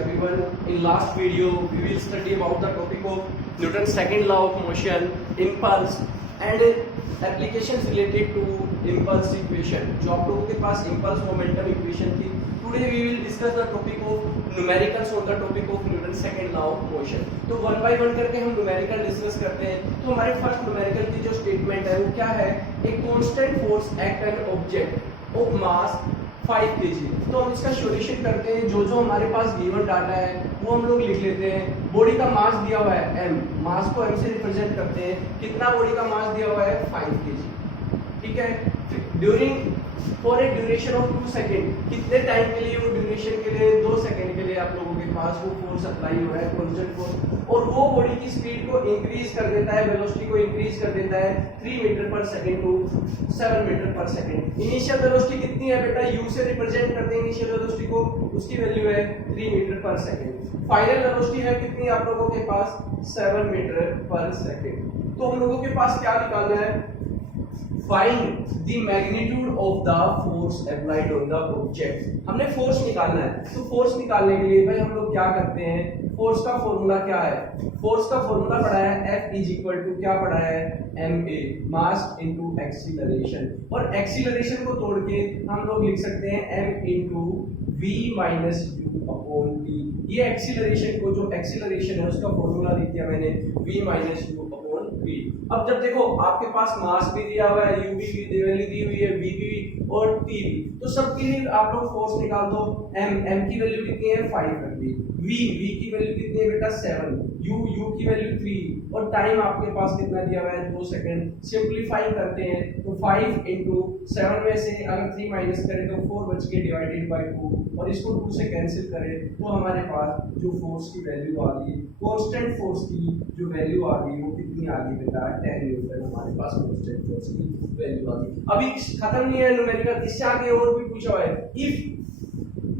everyone. In last video, we will study about the topic of Newton's second law of motion, impulse, and applications related to impulse equation. जो आप लोगों के पास impulse momentum equation थी. Today we will discuss the topic of numericals on the topic of Newton's second law of motion. तो one by one करके हम numerical discuss करते हैं. तो हमारे first numerical की जो statement है वो क्या है? A constant force act an object of mass 5 kg. तो हम इसका सॉल्यूशन करते हैं. जो हमारे पास गिवन डाटा है वो हम लोग लिख लेते हैं. बॉडी का मास दिया हुआ है m, मास को m से रिप्रेजेंट करते हैं. कितना बॉडी का मास दिया हुआ है 5 kg. ठीक है. During for a duration of 2 second, कितने टाइम के लिए? वो ड्यूरेशन के लिए 2 सेकंड के लिए आप लोगों के पास वो फोर्स अप्लाई हो रहा है, कांस्टेंट फोर्स, और वो बॉडी की स्पीड को इंक्रीज कर देता है, वेलोसिटी को इंक्रीज कर देता है 3 मीटर पर सेकंड टू 7 मीटर पर सेकंड. इनिशियल वेलोसिटी कितनी है बेटा? u से रिप्रेजेंट करते हैं इनिशियल वेलोसिटी को, उसकी वैल्यू है 3 मीटर पर सेकंड. फाइनल वेलोसिटी है कितनी आप लोगों के पास? 7 मीटर पर सेकंड. तो हम लोगों के पास क्या निकालना है? Find the magnitude of the force applied on the object. हमने फोर्स निकालना है. तो फोर्स निकालने के लिए भाई हम लोग क्या करते हैं? फोर्स का फॉर्मूला क्या है? फोर्स का फॉर्मूला पढ़ा है F इज इक्वल टू क्या पढ़ा है? ma, मास इनटू एक्सीलरेशन. और एक्सीलरेशन को तोड़ के हम लोग लिख सकते हैं m into v minus u upon t. ये एक्सीलरेशन को, जो एक्सीलरेशन है उसका फॉर्मूला लिख दिया मैंने v minus u upon v. अब जब देखो आपके पास मास भी दिया हुआ है, u भी वैल्यू दी हुई है, v भी और t भी, तो सबके लिए आप लोग फोर्स निकाल दो. m की वैल्यू कितनी है? 5 रखी. v की वैल्यू कितनी है बेटा? 7. u की वैल्यू 3 और टाइम आपके पास कितना दिया हुआ है? 2 सेकंड. सिंपलीफाई करते हैं तो 5 into 7 में से अगर 3 माइनस करें तो 4 बच के डिवाइडेड बाय 2, और इसको 2 से कैंसिल करें तो हमारे पास जो फोर्स की वैल्यू आ गई, कांस्टेंट फोर्स की जो वैल्यू आ गई वो कितनी आ गई बेटा? 10 न्यूटन. हमारे पास कांस्टेंट फोर्स की वैल्यू आ गई. अभी खत्म नहीं है न्यूमेरिकल, इससे आगे और भी पूछा हुआ है.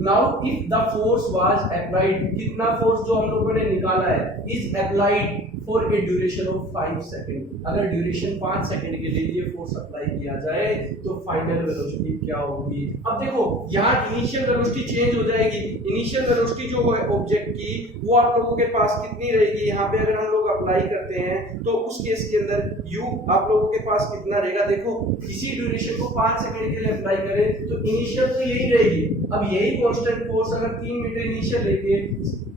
Now if the force was applied, कितना फोर्स जो हम लोगों ने निकाला है is applied for a duration of 5 second. अगर ड्यूरेशन 5 सेकंड के लिए ये फोर्स अप्लाई किया जाए तो फाइनल वेलोसिटी क्या होगी? अब देखो यहाँ इनिशियल वेलोसिटी चेंज हो जाएगी. इनिशियल वेलोसिटी जो है ऑब्जेक्ट की वो आप लोगों के पास कितनी रहेगी? यहाँ पे अगर हम लोग अप्लाई करते हैं तो उस केस के अंदर u आप लोगों के पास कितना रहेगा? देखो इसी ड्यूरेशन को 5 सेकंड के लिए अप्लाई करें तो इनिशियल तो यही रहेगी. अब यही कांस्टेंट फोर्स अगर 3 मीटर इनिशियल लेके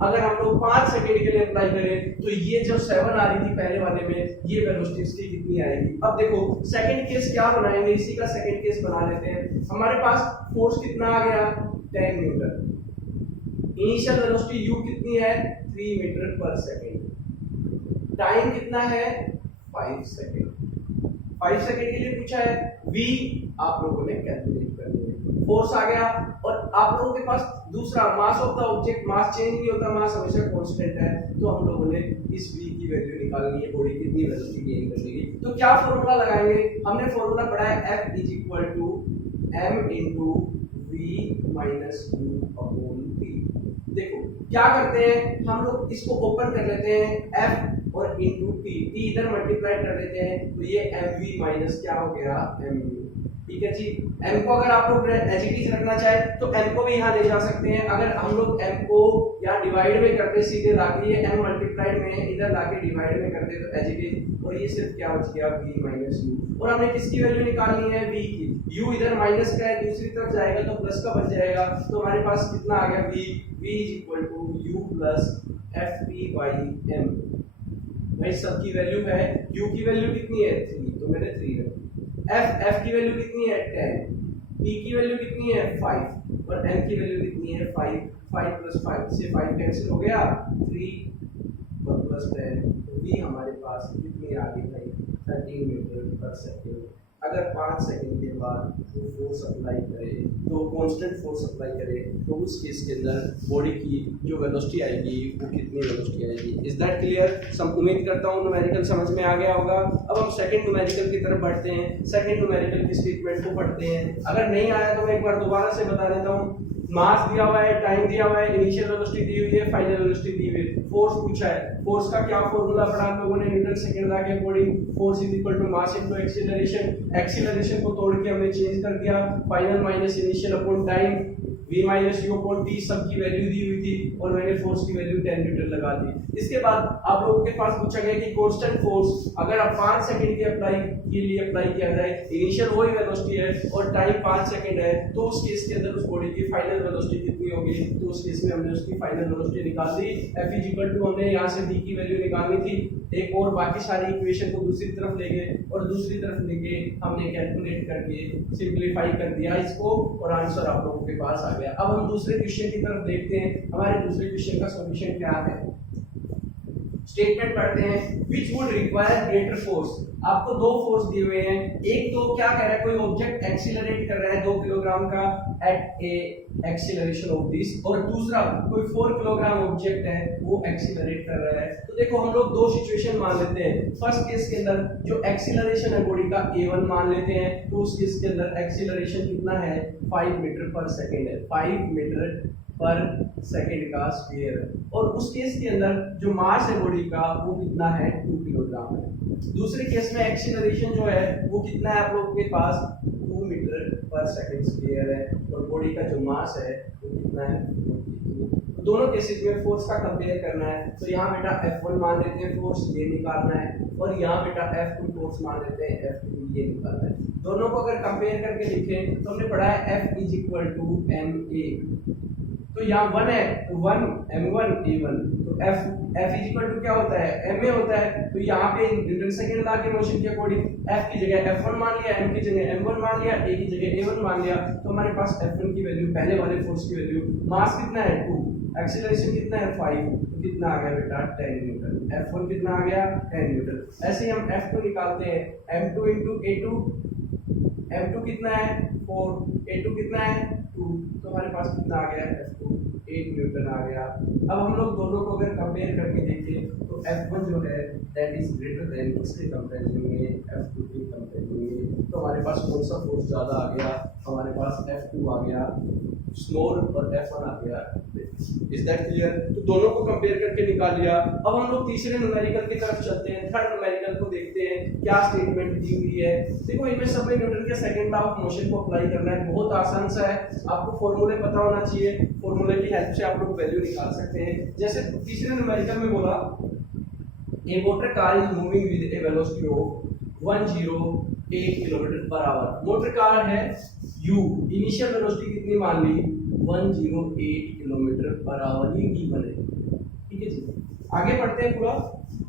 अगर हम लोग 5 सेकंड के लिए अप्लाई करें तो ये जो 7 आ रही थी पहले वाले में, ये वेलोसिटी इसकी कितनी आएगी? अब देखो सेकंड केस क्या बनाएंगे, इसी का सेकंड केस बना लेते हैं. हमारे पास फोर्स कितना आ गया? 10 न्यूटन. इनिशियल वेलोसिटी u कितनी है? 3 मीटर पर सेकंड. टाइम कितना है? 5 सेकंड. 5 सेकंड के लिए पूछा है. v आप लोगों ने कैलकुलेट कर लिया. फोर्स आ गया. और आप लोगों के पास दूसरा mass of the object, mass change नहीं होता, मास हमेशा कांस्टेंट है. तो हम लोगों ने इस v की वैल्यू निकालनी है, बॉडी कितनी वेलोसिटी गेन कर लेगी. तो क्या फॉर्मूला लगाएंगे? हमने फॉर्मूला पढ़ा है F is equal to m into v minus u upon t. देखो क्या करते हैं हम लोग, इसको ओपन कर लेते हैं f और इनटू t इधर मल्टीप्लाई कर लेते हैं तो ये mv माइनस क्या हो गया? mu. ठीक है जी. m को अगर आप लोग एज इट इज रखना चाहे तो m को भी यहाँ ले जा सकते हैं. अगर हम लोग m को यहाँ डिवाइड में करते सीधे लाके, ये m मल्टीप्लाइड में इधर लाके डिवाइड में करते तो एज इट इज, और ये सिर्फ क्या बच गया? v minus u. और हमने किसकी वैल्यू निकालनी है? v की. u इधर माइनस का है, दूसरी तरफ जाएगा तो प्लस का बच जाएगा. तो हमारे पास कितना आ गया? v is equal to u plus fp by m. भाई सबकी वैल्यू है. u की वैल्यू कितनी है? 3, तो मैंने 3 रखी. f की वैल्यू कितनी है? 10. p की वैल्यू कितनी है? 5. और m की वैल्यू कितनी है? 5. 5 प्लस 5 से 5 कैंसिल हो गया, 3 और प्लस 10. v हमारे पास कितनी आ गई भाई? 13 मीटर पर सेकंड. अगर 5 सेकंड के बाद वो फोर्स अप्लाई करे, तो कांस्टेंट फोर्स अप्लाई करे, तो उस केस के अंदर बॉडी की जो वेलोसिटी आएगी वो कितनी वेलोसिटी आएगी? Is that clear? सब उम्मीद करता हूँ न्यूमेरिकल समझ में आ गया होगा. अब हम सेकंड न्यूमेरिकल की तरफ बढ़ते हैं. सेकंड न्यूमेरिकल की स्टेटमेंट को पढ़ते हैं. अगर नहीं आया तो मैं एक बार दोबारा से बता देता हूँ. मास दिया हुआ है, टाइम दिया हुआ है, इनिशियल वेलोसिटी दी हुई है, फाइनल वेलोसिटी दी हुई है. फोर्स पूछा है. फोर्स का क्या फॉर्मूला पढ़ा हम लोगों ने? न्यूटन सेकंड लॉ के according force is equal to mass into acceleration. Acceleration को तोड़ के हमने चेंज कर दिया, final minus initial upon time. v minus u upon t सबकी वैल्यू दी हुई थी और मैंने फोर्स की वैल्यू 10 न्यूटन लगा दी। इसके बाद आप लोगों के पास पूछा गया कि कांस्टेंट फोर्स अगर आप 5 सेकंड के लिए अप्लाई किया जाए, इनिशियल वही वेलोसिटी है और टाइम 5 सेकंड है, तो उस केस के अंदर उस बॉडी की फाइनल वेलोसिटी कितनी होगी? तो उस केस में हमने उसकी फाइनल वेलोसिटी निकाल दी। F हमने यहाँ से v की वैल्यू निकालनी थी, एक और बाकी सारी इक्वेशन को दूसरी तरफ ले गए और दूसरी तरफ लेके हमने कैलकुलेट करके सिंपलीफाई कर दिया इसको और आंसर आप लोगों के पास आ गया। अब हम दूसरे क्वेश्चन की तरफ देखते हैं, हमारे दूसरे क्वेश्चन का सॉल्यूशन क्या है। स्टेटमेंट पढ़ते हैं, which would require greater force। आपको दो फोर्स दिए हुए हैं, एक तो क्या कह रहा है, कोई ऑब्जेक्ट एक्सीलरेट कर रहा है 2 किलोग्राम का at a acceleration of this, और दूसरा कोई 4 किलोग्राम ऑब्जेक्ट है वो एक्सीलरेट कर रहा है। तो देखो हम लोग दो सिचुएशन मान लेते हैं। फर्स्ट केस के अंदर जो एक्सीलरेशन है बॉडी का a1 मान लेते हैं, तो उस केस के अंदर एक्सीलरेशन कितना है 5 मीटर पर सेकंड है, 5 मीटर पर सेकंड का स्क्वायर है। और उस केस के अंदर जो मास है बॉडी का वो कितना है 2 किलोग्राम है। दूसरे केस में एक्सीलरेशन जो है वो कितना है आप लोगों के पास 2 मीटर पर सेकंड स्क्वायर है और बॉडी का जो मास है वो कितना है 42। दोनों केसेस में फोर्स का कंपेयर करना है, तो यहाँ बेटा F1 मान लेते हैं, फोर्स ये निकालना है, और यहाँ बेटा F2 फोर्स मान लेते हैं, F2 ये निकालना है। दोनों को अगर कंपेयर करके लिखें तो हमने पढ़ा है F = ma, तो यहाँ 1 है तो 1 m1 a1, तो F क्या होता है ma होता है, तो यहाँ पे न्यूटन सेकंड लॉ के मोशन के अकॉर्डिंग F की जगह F1 मान लिया, m की जगह m1 मान लिया, a की जगह a1 मान लिया, तो हमारे पास F1 की वैल्यू पहले वाले फोर्स की वैल्यू, मास कितना है 2, एक्सीलरेशन कितना है 5, तो कितना आ गया बेटा 10 न्यूटन। F1 कितना आ गया 10 न्यूटन। ऐसे ही हम F2 निकालते हैं, m2 * a2, m2 कितना है 4, a2 कितना है 2, तो हमारे पास कितना आ गया F2 8 न्यूटन आ गया। अब हम लोग दोनों को अगर कंपेयर करके देखें तो F1 जो है दैट इज ग्रेटर देन इसके कंपैरिजन में F2 के कंपैरिजन में, तो हमारे पास कौन सा फोर्स ज्यादा आ गया, हमारे पास F2 आ गया स्मॉल और F1 आ गया। Is that clear? तो दोनों को कंपेयर करके निकाल लिया। अब हम लोग तीसरे न्यूमेरिकल की तरफ चलते हैं, थर्ड न्यूमेरिकल को देखते हैं क्या स्टेटमेंट दी हुई है। देखो इनमें सब में न्यूटन के सेकंड लॉ ऑफ मोशन को अप्लाई करना है, बहुत आसान सा है, आपको फॉर्मूले पता होना चाहिए, फॉर्मूले की हेल्प से आप लोग वैल्यू निकाल सकते हैं। जैसे तीसरे न्यूमेरिकल में बोला a motor car is moving with a velocity of 108 kilometre per hour. Motor car है u, इनिशियल वेलोसिटी कितनी मान ली 108 किलोमीटर पर आवर, ये गिवन है, ठीक है जी। आगे बढ़ते हैं, पूरा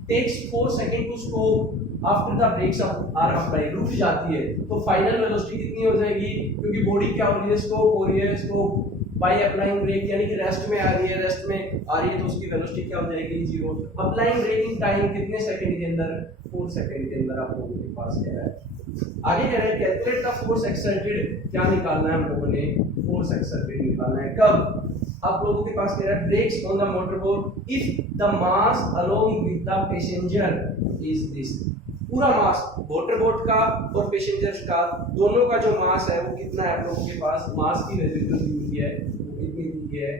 takes 4 second to stop after the brakes are apply, रुक जाती है तो फाइनल वेलोसिटी कितनी हो जाएगी, क्योंकि बॉडी क्या हो रही है स्टॉप हो रही है, स्टॉप बाय अप्लाइंग ब्रेक यानी कि रेस्ट में आ रही है, रेस्ट में आ रही है तो उसकी वेलोसिटी क्या हो जाएगी 0। अप्लाइंग ब्रेकिंग टाइम कितने सेकंड के अंदर 4 सेकंड के अंदर आप लोगों के पास कह रहा है। आगे कह रहा है कैलकुलेट द फोर्स एक्सर्टेड, क्या निकालना है हम लोगों ने फोर्स एक्सर्टेड निकालना है कब, आप लोगों के पास कह रहा है breaks on the motorboat if the mass along with the passenger is this. पूरा मास मोटरबोट का और पैसेंजर्स का दोनों का जो मास है वो कितना है आप लोगों के पास, मास की वैल्यू जो दी हुई है वो कितनी दी है,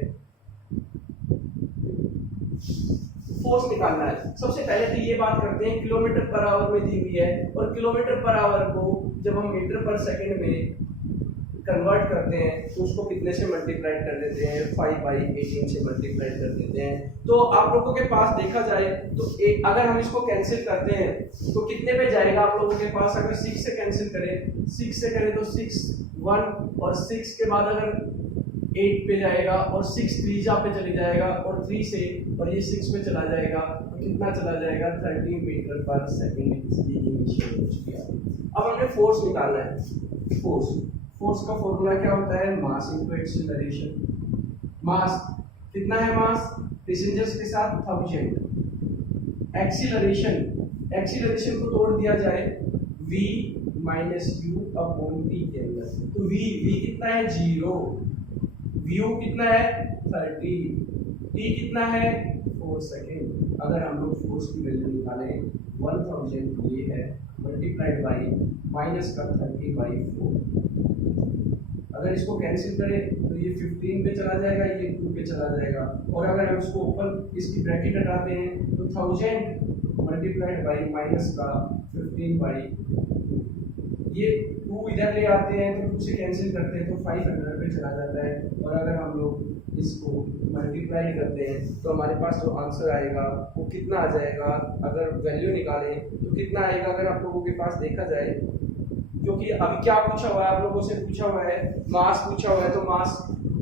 फोर्स निकालना है। सबसे पहले तो ये बात करते हैं किलोमीटर पर आवर में दी हुई है, और किलोमीटर पर आवर को जब हम मीटर पर सेकंड में कन्वर्ट करते हैं तो उसको कितने से मल्टीप्लाई कर देते हैं 5/18 से मल्टीप्लाई कर देते हैं। तो आप लोगों के पास देखा जाए तो एक अगर हम इसको कैंसिल करते हैं तो कितने पे जाएगा आप लोगों के पास, अगर 6 से कैंसिल करें 6 से करें तो 6 1 और 6 के बाद अगर 8 पे जाएगा और 6 3 पे चले जाएगा और 3 से और ये 6 पे चला जाएगा तो कितना चला जाएगा 30 मीटर पर सेकंड इसकी इनिशियल वेलोसिटी। अब हमने फोर्स निकालना है, फोर्स का फॉर्मूला क्या होता है मास इनटू एक्सीलरेशन। मास कितना है, मास पैसेंजर्स के साथ 1000, एक्सीलरेशन को तोड़ दिया जाए v - u अपॉन t के अंदर, तो v कितना है 0, u कितना है 30, t कितना है 4 सेकेंड। अगर हम लोग फोर्स की वैल्यू निकालें 1000 ये है मल्टीप्लाइड बाई माइनस का 30/4, अगर इसको कैंसिल करें तो ये 15 पे चला जाएगा, ये 2 पे चला जाएगा, और अगर हम इसको ऊपर इसकी ब्रैकेट हटाते हैं तो 1000 मल्टीप्लाइड बाई माइनस का 15/2, ये 2 इधर ले आते हैं तो 2 से कैंसिल करते हैं तो 500 पे चला जाता है। और अगर हम लोग इसको मल्टीप्लाई करते हैं तो हमारे पास जो आंसर आएगा वो कितना आ जाएगा, अगर वैल्यू निकालें तो कितना आएगा। अगर आप लोगों के पास देखा जाए, क्योंकि अभी क्या पूछा हुआ है, आप लोगों से पूछा हुआ है मास पूछा हुआ है, तो मास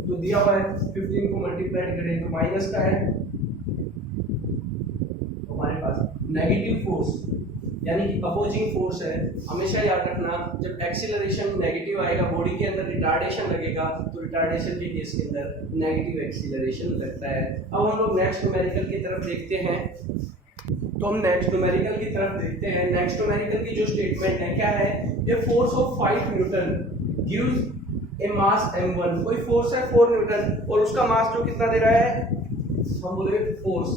तो दिया हुआ है 15 को मल्टीप्लाई करें तो माइनस का है, तो हमारे पास नेगेटिव फोर्स यानी कि अपोजिंग फोर्स है। हमेशा याद रखना जब एक्सीलरेशन नेगेटिव आएगा बॉडी के अंदर रिटार्डेशन लगेगा, तो रिटार्डेशन के केस के अंदर नेगेटिव एक्सीलरेशन लगता है। अब हम लोग नेक्स्ट न्यूमेरिकल की तरफ देखते हैं, तो हम नेक्स्ट न्यूमेरिकल की तरफ देखते हैं। नेक्स्ट न्यूमेरिकल की जो स्टेटमेंट है क्या है, a force of 5 Newton gives A mass m1। कोई फोर्स है 4 न्यूटन और उसका मास जो कितना दे रहा है, हम बोलेंगे फोर्स।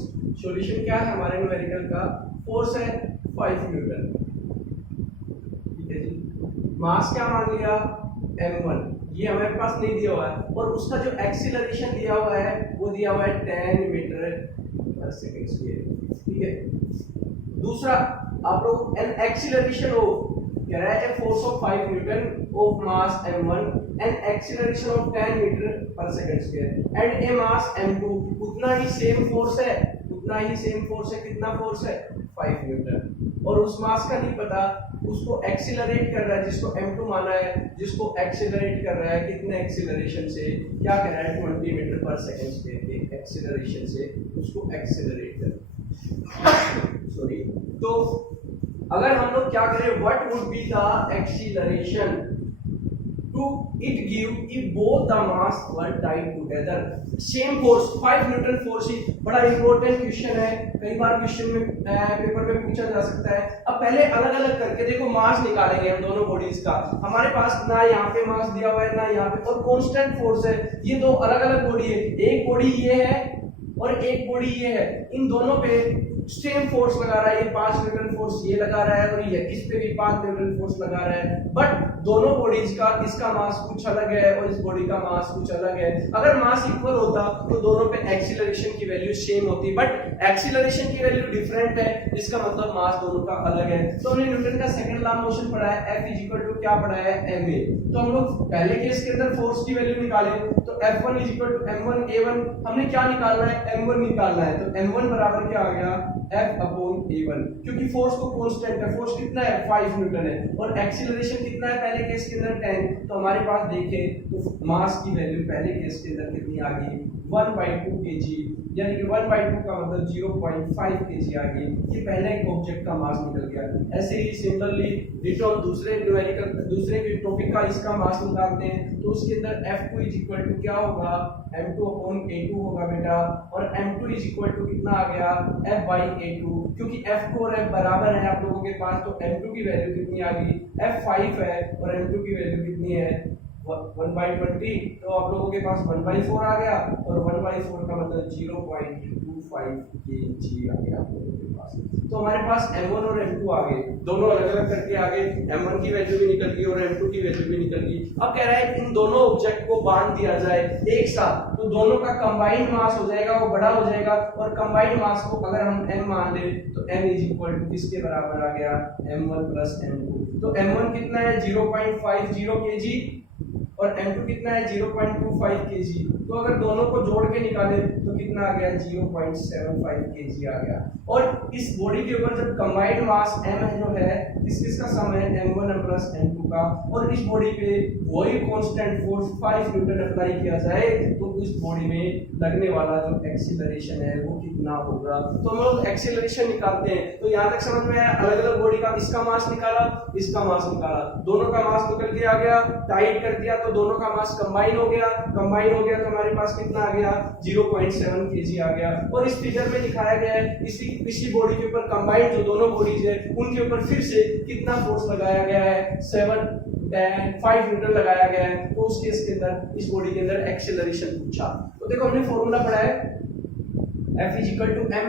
सॉल्यूशन क्या है हमारे न्यूमेरिकल का, फोर्स है 5 न्यूटन, ठीक है जी। मास क्या मान लिया m1, ये हमारे पास नहीं दिया हुआ है, और उसका जो एक्सीलरेशन दिया हुआ है वो दिया हुआ है 10 मीटर पर सेकंड स्क्वायर, ठीक है। दूसरा आप लोग एन एक्सीलरेशन हो कह रहा है force of 5 newton of mass m1 and acceleration of 10 metre पर second square and a mass m2, उतना ही सेम फोर्स है, उतना ही सेम फोर्स है, कितना फोर्स है 5 न्यूटन, और उस मास का नहीं पता, उसको एक्सीलरेट कर रहा है जिसको m2 माना है, जिसको एक्सीलरेट कर रहा है कितने एक्सीलरेशन से, क्या कह रहा है 20 मीटर पर सेकंड स्क्वायर के एक्सीलरेशन से उसको एक्सीलरेट कर सॉरी। तो अगर हम लोग क्या करें, what would be the acceleration to it give if both the mass were tied together, same force 5 newton force ही। बड़ा इंपॉर्टेंट क्वेश्चन है, कई बार क्वेश्चन में पेपर में पूछा जा सकता है। अब पहले अलग अलग करके देखो, मास निकालेंगे हम दोनों बॉडीज का, हमारे पास ना यहाँ पे मास दिया हुआ है ना यहाँ पे, और कांस्टेंट फोर्स है, ये दो अलग अलग बॉडी है, एक बॉडी ये है और एक बॉडी ये है, इन दोनों पे सेम फोर्स लगा रहा है, ये 5 न्यूटन फोर्स ये लगा रहा है और ये इस पे भी 5 न्यूटन फोर्स लगा रहा है, बट दोनों बॉडीज का इसका मास कुछ अलग है और इस बॉडी का मास कुछ अलग है। अगर मास इक्वल होता तो दोनों पे एक्सीलरेशन की वैल्यू सेम होती, बट एक्सीलरेशन की वैल्यू डिफरेंट है, इसका मतलब मास दोनों का अलग है। तो हमने न्यूटन का सेकंड लॉ ऑफ मोशन पढ़ा है, F इक्वल टू क्या पढ़ा है ma। तो हम लोग पहले केस के अंदर फोर्स की वैल्यू निकाले, तो F1 equal to m1 a1, हमने क्या निकालना है m1 निकालना है, तो m1 बराबर क्या आ गया F अपॉन a1, क्योंकि फोर्स को कांस्टेंट है, फोर्स कितना है 5 न्यूटन है और एक्सीलरेशन कितना है पहले केस के अंदर 10, तो हमारे पास देखें तो मास की वैल्यू पहले केस के अंदर कितनी आ गई 1/2 kg, यानी कि 1/2 का मतलब 0.5 kg आ गई, ये पहले एक ऑब्जेक्ट का मास निकल गया। ऐसे ही सिमिलरली डिटो दूसरे न्यूमेरिकल दूसरे के टॉपिक का इसका मास निकालते हैं, तो उसके अंदर F2 इक्वल टू क्या होगा m2 अपॉन a2 होगा बेटा, और m2 इक्वल टू कितना आ गया F/a2, क्योंकि F2 और F बराबर है आप लोगों के पास, तो m2 की वैल्यू कितनी आ गई F5 है और m2 की वैल्यू कितनी है 1/20, तो आप लोगों के पास 1/4 आ गया, और 1/4 का मतलब 0.25 kg आ गया आप लोगों के पास। तो हमारे पास m1 और m2 आ गए, दोनों अलग अलग करके आ गए, m1 की वैल्यू भी निकल गई और m2 की वैल्यू भी निकल गई। अब कह रहा है इन दोनों ऑब्जेक्ट को बांध दिया जाए एक साथ, तो दोनों का कंबाइंड मास हो जाएगा, वो बड़ा हो जाएगा, और कंबाइंड मास को अगर हम m मान ले तो m इक्वल टू किसके बराबर आ गया m1 प्लस m2, तो m1 कितना है 0.50 kg और m2 कितना है 0.25 kg, तो अगर दोनों को जोड़ के निकाले तो कितना आ गया 0.75 kg आ गया। और इस बॉडी के ऊपर जब कंबाइंड मास m जो है किसका सम है m1 प्लस m2 का, और इस बॉडी पे वही कांस्टेंट फोर्स 5 न्यूटन अप्लाई किया जाए तो इस बॉडी में लगने वाला जो एक्सीलरेशन है वो कितना होगा। तो हम लोग एक्सीलरेशन निकालते हैं, तो यहाँ तक समझ में आया, अलग अलग बॉडी का इसका मास निकाला, इसका मास निकाला, दोनों का मास निकल के आ गया, टाइट कर दिया तो दोनों का मास कंबाइन हो गया, कंबाइन हो गया तो हमारे पास कितना आ गया 0.7 kg आ गया। और इस फिगर में दिखाया गया है इसी बॉडी के ऊपर कंबाइंड जो दोनों बॉडीज है उनके ऊपर फिर से कितना फोर्स लगाया गया है 5 न्यूटन लगाया गया है, तो उस केस के अंदर इस बॉडी के अंदर एक्सीलरेशन पूछा। तो देखो हमने फॉर्मूला पढ़ा है F इक्वल टू ma,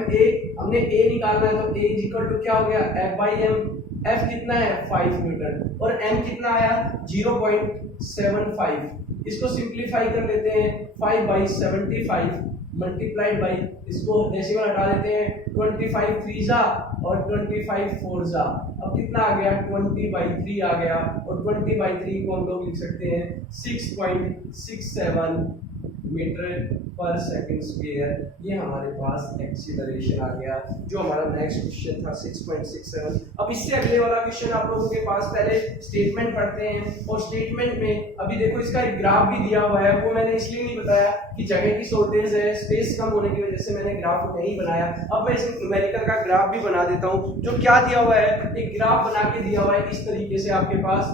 हमने a निकालना है तो a इक्वल टू क्या हो गया F/m, F कितना है 5 न्यूटन और m कितना आया 0.75, इसको सिंपलीफाई कर लेते हैं 5/75 मल्टीप्लाइड बाई, इसको डेसिमल हटा देते हैं, 25 3 और 25 4 अब कितना आ गया 20/3 आ गया, और 20/3 को हम लोग लिख सकते हैं 6.67 मीटर पर सेकंड स्क्वायर। ये हमारे पास एक्सीलरेशन आ गया, जो हमारा नेक्स्ट क्वेश्चन था 6.67। अब इससे अगले वाला क्वेश्चन आप लोगों के पास, पहले स्टेटमेंट पढ़ते हैं, और स्टेटमेंट में अभी देखो इसका एक ग्राफ भी दिया हुआ है, वो मैंने इसलिए नहीं बताया कि जगह की शॉर्टेज है, स्पेस कम होने की वजह से मैंने ग्राफ नहीं बनाया। अब मैं इस न्यूमेरिकल का ग्राफ भी बना देता हूँ। जो क्या दिया हुआ है, एक ग्राफ बना के दिया हुआ है इस तरीके से आपके पास।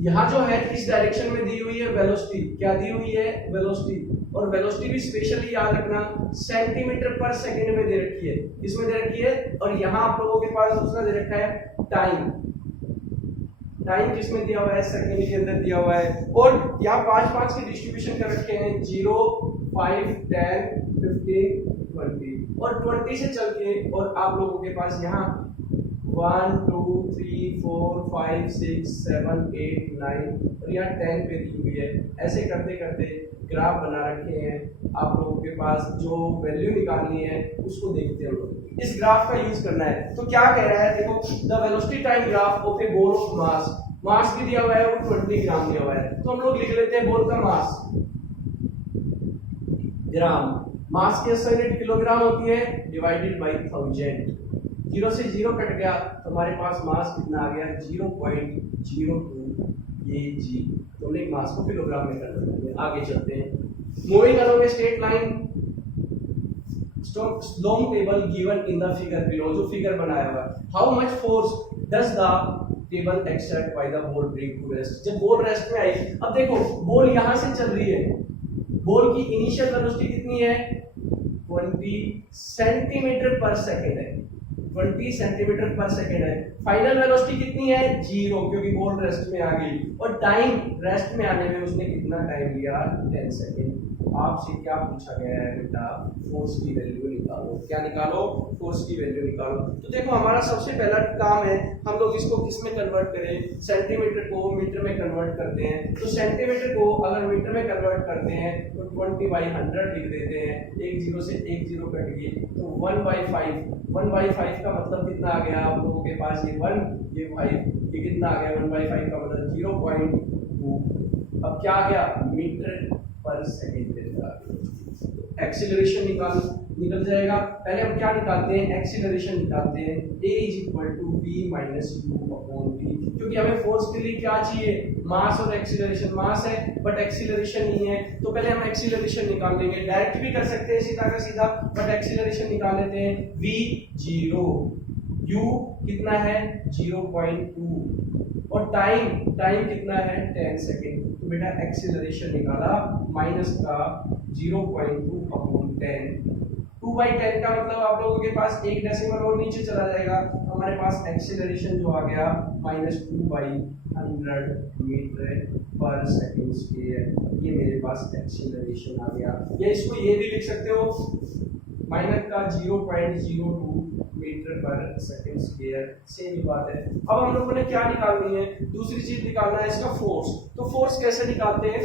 यहाँ जो है इस डायरेक्शन में दी हुई है वेलोसिटी, क्या दी हुई है वेलोसिटी, और वेलोसिटी भी स्पेशली याद रखना सेंटीमीटर पर सेकंड में दे रखी है, इसमें दे रखी है। और यहाँ आप लोगों के पास दूसरा दे रखा है टाइम, टाइम किसमें दिया हुआ है सेकंड के अंदर दिया हुआ है। और यहाँ 5 के डिस्ट्रीब्यूशन कर रखे हैं 0 5 10 15 20, और 20 से चल के और आप लोगों के पास यहाँ 1 2 3 4 5 6 7 8 9 और यहाँ 10 पे दी हुई है। ऐसे करते करते ग्राफ बना रखे हैं, आप लोगों के पास जो वैल्यू निकालनी है उसको देखते हैं लोग। इस ग्राफ का यूज करना है। तो क्या कह रहा है, देखो the velocity time graph of a ball of mass, mass भी दिया हुआ है, वो 20 ग्राम दिया हुआ है, तो हम लोग लिख लेते हैं बॉल का मास ग्राम, मास की यूनिट किलोग्राम होती है, डिवाइडेड बाय 1000। 0 से 0 कट गया तो हमारे पास मास कितना आ गया 0.02 kg। तो हमने मास को किलोग्राम में कन्वर्ट कर दिया। आगे चलते हैं। Moving along a straight line, long table given in the figure below, जो फिगर बनाया हुआ है। How much force does the table exert by the ball bring to rest, जब बॉल रेस्ट में आई। अब देखो बॉल यहां से चल रही है, बॉल की इनिशियल वेलोसिटी कितनी है 20 सेंटीमीटर पर सेकंड है, 20 सेंटीमीटर पर सेकंड है। फाइनल वेलोसिटी कितनी है 0, क्योंकि बॉल रेस्ट में आ गई, और टाइम रेस्ट में आने में उसने कितना टाइम लिया 10 सेकंड। आपसे क्या पूछा गया है बेटा, फोर्स की वैल्यू निकालो। क्या निकालो, फोर्स की वैल्यू निकालो। तो देखो हमारा सबसे पहला काम है, हम लोग इसको किस में कन्वर्ट करें, सेंटीमीटर को मीटर में कन्वर्ट करते हैं। तो सेंटीमीटर को अगर मीटर में कन्वर्ट करते हैं तो 20/100 लिख देते हैं, एक 0 से एक 0 कट गई, तो 1/5, 1/5 का मतलब कितना आ गया आप लोगों के पास, ये 1 ये 5, ये कितना आ गया 1/5 का मतलब 0.2। अब क्या आ गया मीटर पर सेकंड के अंदर। एक्सीलरेशन निकल जाएगा। पहले हम क्या निकालते हैं, एक्सीलरेशन निकालते हैं, a = v - u/v, क्योंकि हमें फोर्स के लिए क्या चाहिए, मास और एक्सीलरेशन। मास है बट एक्सीलरेशन नहीं है, तो पहले हम एक्सीलरेशन निकाल लेंगे। डायरेक्ट भी कर सकते हैं सीधा का सीधा, बट एक्सीलरेशन निकाल लेते हैं। v 0, u कितना है 0.2, और टाइम कितना है 10 सेकेंड। तो बेटा एक्सीलरेशन निकाला माइनस का 0.2/10, 2/10 का मतलब आप लोगों के पास एक डेसिमल और नीचे चला जाएगा, तो हमारे पास एक्सीलरेशन जो आ गया -2/100 मीटर पर सेकंड स्क्वायर। ये मेरे पास एक्सीलरेशन आ गया। या इसको ये भी लिख सकते हो माइनस का 0.02 मीटर पर सेकंड स्क्वायर, सेम ही बात है। अब हम लोगों ने क्या निकालनी है, दूसरी चीज निकालना है इसका फोर्स। तो फोर्स कैसे निकालते हैं,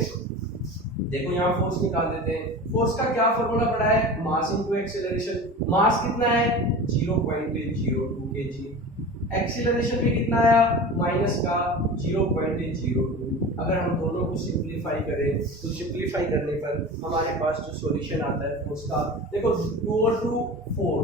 देखो यहाँ फोर्स निकाल देते हैं। फोर्स का क्या फॉर्मूला पड़ा है, मास इनटू एक्सीलरेशन। मास कितना है 0.02 kg, एक्सीलरेशन भी कितना आया माइनस का 0.02। अगर हम दोनों को सिंपलीफाई करें तो सिंपलीफाई करने पर हमारे पास जो सॉल्यूशन आता है उसका, देखो 2 और 2 4,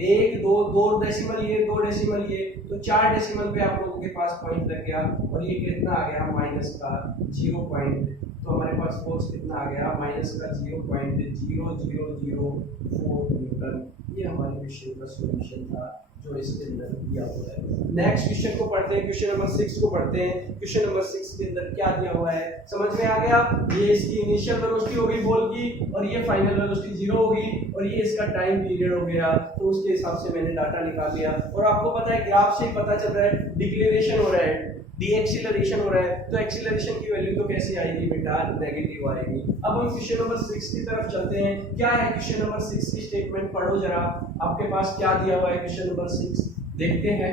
1 2 2 डेसिमल ये 2 डेसिमल ये, तो 4 डेसिमल पे आप लोगों के पास पॉइंट लग गया, और ये कितना आ गया माइनस का 0 पॉइंट। तो हमारे पास फोर्स कितना आ गया माइनस का 0.0004 न्यूटन। ये हमारे क्वेश्चन का सॉल्यूशन था जो इसके अंदर दिया हुआ है। नेक्स्ट क्वेश्चन को पढ़ते हैं, क्वेश्चन नंबर 6 को पढ़ते हैं। क्वेश्चन नंबर 6 के अंदर क्या दिया हुआ है समझ में आ गया। ये इसकी इनिशियल वेलोसिटी हो गई बॉल की, और ये फाइनल वेलोसिटी 0 होगी, और ये इसका टाइम पीरियड हो गया। तो उसके हिसाब से मैंने डाटा निकाल लिया, और आपको पता है ग्राफ से ही पता चल रहा है डिक्लेरेशन हो रहा है, डीएक्सीलरेशन हो रहा है। तो एक्सीलरेशन की वैल्यू तो कैसे आएगी बेटा, नेगेटिव आएगी। अब हम क्वेश्चन नंबर 6 की तरफ चलते हैं। क्या है क्वेश्चन नंबर 6 की स्टेटमेंट, पढ़ो जरा, आपके पास क्या दिया हुआ है क्वेश्चन नंबर 6, देखते हैं।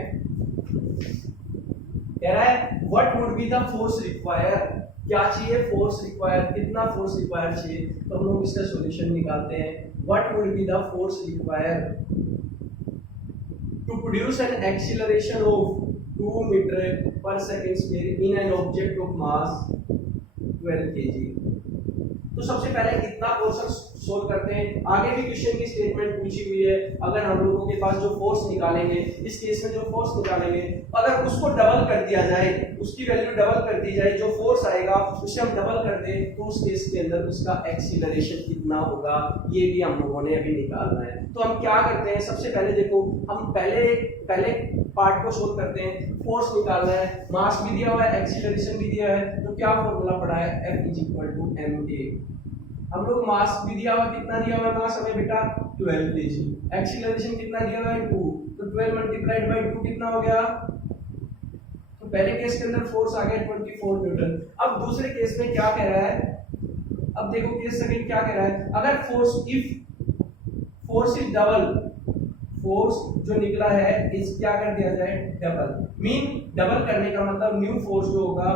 कह रहा है what would be the force require क्या चाहिए, फोर्स रिक्वायर, कितना फोर्स रिक्वायर चाहिए, तो हम लोग इसका सॉल्यूशन निकालते हैं। What would be the force require to produce an acceleration of 2 metre per second square in an object of mass 12 kg। तो सबसे पहले इतना क्वेश्चन सोल्व करते हैं। आगे भी क्वेश्चन की स्टेटमेंट पूछी हुई है, अगर हम लोगों के पास जो फोर्स निकालेंगे, इस केस में जो फोर्स निकालेंगे, अगर उसको डबल कर दिया जाए, उसकी वैल्यू डबल कर दी जाए, जो फोर्स आएगा उसे हम डबल कर दें, तो उस केस के अंदर उसका एक्सीलरेशन कितना होगा, ये भी हम लोगों ने अभी निकालना है। तो हम क्या करते हैं, सबसे पहले देखो, हम पहले पार्ट को सोल्व करते हैं। फोर्स निकालना है, मास भी दिया हुआ है, एक्सीलरेशन भी दिया है, तो क्या फॉर्मूला पड़ा है, F = ma। हम लोग मास भी दिया हुआ, कितना दिया हुआ है मास हमें बेटा, 12 kg। एक्सीलरेशन कितना दिया हुआ है, 2, तो 12 × 2 कितना हो गया, तो पहले केस के अंदर फोर्स आ गया 24 न्यूटन। अब दूसरे केस में क्या कह रहा है, अब देखो केस सेकंड क्या कह रहा है, अगर फोर्स इज डबल, फोर्स जो निकला है इस क्या कर दिया जाए, डबल। डबल करने का मतलब न्यू फोर्स जो होगा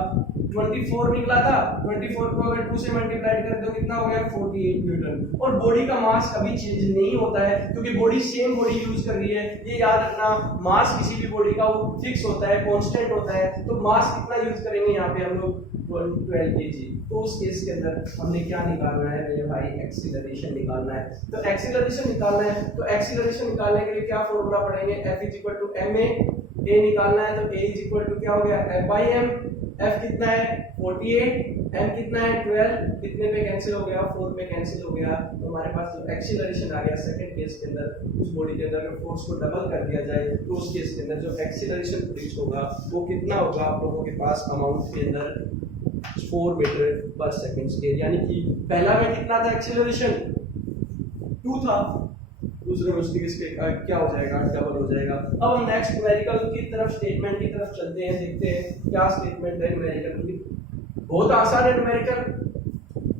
24 निकला था, 24 को अगर 2 से मल्टीप्लाई कर दो कितना हो गया, 48 न्यूटन। और बॉडी का मास कभी चेंज नहीं होता है, क्योंकि बॉडी सेम बॉडी यूज कर रही है। ये याद रखना, मास किसी भी बॉडी का वो फिक्स होता है, कांस्टेंट होता है। तो मास कितना यूज करेंगे यहाँ पे हम लोग, 12 kg। तो उस केस के अंदर हमने क्या निकालना है मेरे भाई, एक्सीलरेशन निकालना है। तो एक्सीलरेशन निकालना है, तो एक्सीलरेशन निकालने के लिए क्या फॉर्मूला पढ़ेंगे, F = ma। a निकालना है तो a क्या हो गया, F/m। F कितना है 48, m कितना है 12, कितने पे कैंसिल हो गया, 4 पे कैंसिल हो गया। तो हमारे पास जो एक्सीलरेशन आ गया सेकंड केस के अंदर, उस बॉडी के अंदर फोर्स को डबल कर दिया जाए, तो उस केस के अंदर जो एक्सीलरेशन प्रोड्यूस होगा वो कितना होगा, आप लोगों के पास अमाउंट के अंदर 4 मीटर पर सेकंड स्क्वायर। यानी कि पहला में कितना था एक्सीलरेशन, 2 था, दूसरे में उसके क्या हो जाएगा, डबल हो जाएगा। अब हम नेक्स्ट न्यूमेरिकल की तरफ, स्टेटमेंट की तरफ चलते हैं, देखते हैं क्या स्टेटमेंट है न्यूमेरिकल की। बहुत आसान है न्यूमेरिकल,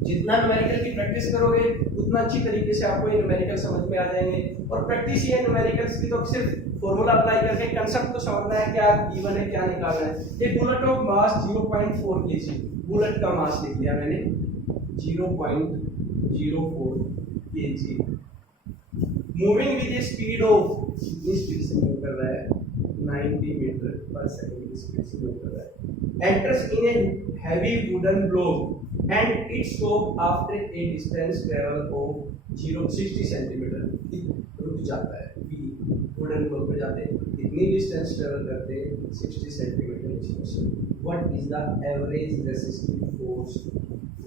जितना न्यूमेरिकल की प्रैक्टिस करोगे उतना अच्छी तरीके से आपको ये न्यूमेरिकल समझ में आ जाएंगे। और प्रैक्टिस ये न्यूमेरिकल्स की तो सिर्फ फॉर्मूला अप्लाई करके कंसेप्ट को समझना है, क्या गिवन है, क्या निकालना है। एक bullet of mass 0.4 kg, bullet का मास लिख लिया मैंने 0.04 kg, moving with A speed of, कितनी स्पीड से मूव कर रहा है, 90 मीटर पर सेकंड की स्पीड से मूव कर रहा है। Enters in a heavy wooden block and it stop after a distance travel of 60 centimetre. रुक जाता है, वुडन ब्लॉक पे जाते हैं, कितनी डिस्टेंस ट्रेवल करते हैं, 60 centimetre. What is the average resistive force,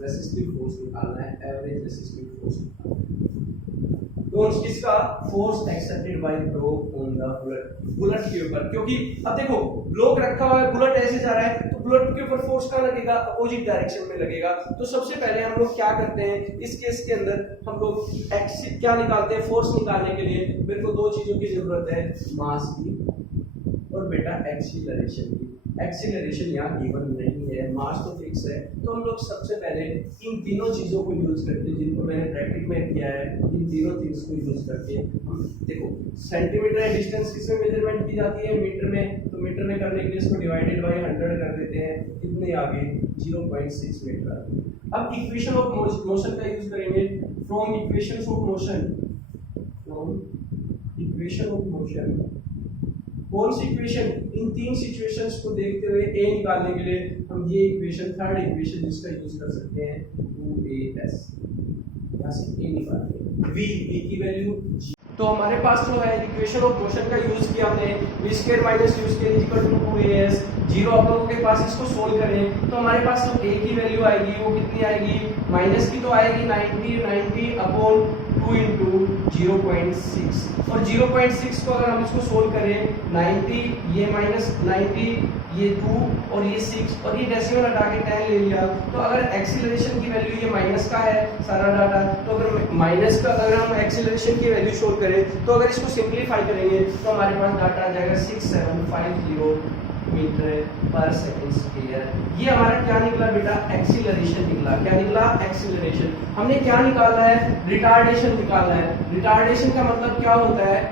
resistive force निकालना है, एवरेज रेसिस्टिव फोर्स निकालना है। तो इसका force accepted by block on the bullet के ऊपर, क्योंकि अब देखो ब्लॉक रखा हुआ है, बुलेट ऐसे जा रहा है, तो बुलेट के ऊपर फोर्स कहाँ लगेगा, अपोजिट डायरेक्शन में लगेगा। तो सबसे पहले हम लोग क्या करते हैं, इस केस के अंदर हम लोग क्या निकालते हैं, फोर्स निकालने के लिए मेरे को 2 चीजों की जरूरत है, मास की और बेटा एक्सीलरेशन की। एक्सीलरेशन यहाँ गिवन नहीं है, मास तो फिक्स है। तो हम लोग सबसे पहले इन तीनों चीजों को यूज करते हैं, जिनको मैंने ब्रैकेट में किया है, इन तीनों थिंग्स को यूज करके हम देखो, सेंटीमीटर डिस्टेंस किसमें मेजरमेंट की जाती है, मीटर में। तो मीटर में करने के लिए इसको डिवाइडेड बाय 100 कर देते हैं, कितने आगे 0.6 मीटर। अब इक्वेशन ऑफ मोशन का यूज करेंगे, from equations of motion, from equation of motion. कौन सी इक्वेशन, इन 3 सिचुएशंस को देखते हुए a निकालने के लिए हम ये इक्वेशन, थर्ड इक्वेशन जिसका यूज कर सकते हैं 2as, यहाँ से a निकालते हैं, v की वैल्यू g। तो हमारे पास जो है इक्वेशन ऑफ मोशन का यूज किया हमने, v² - u² 2as। 0 आप लोगों के पास इसको सोल्व करें तो हमारे पास जो a की वैल्यू आएगी वो कितनी आएगी, माइनस की तो आएगी 90 अपॉन 2 × 0.6। और 0.6 को अगर हम इसको सोल्व करें, 90 ये माइनस 90 ये 2 और ये 6 और ये डेसिमल हटा के 10 ले लिया। तो अगर एक्सीलरेशन की वैल्यू, ये माइनस का है सारा डाटा, तो अगर माइनस का अगर हम एक्सीलरेशन की वैल्यू शो करें, तो अगर इसको सिंप्लीफाई करेंगे तो हमारे पास डाटा आ जाएगा 6750 मीटर पर सेकंड स्क्वायर। ये हमारा क्या निकला बेटा, एक्सीलरेशन निकला। क्या निकला, एक्सीलरेशन। हमने क्या निकालना है, रिटार्डेशन निकालना है। रिटार्डेशन का मतलब क्या होता है,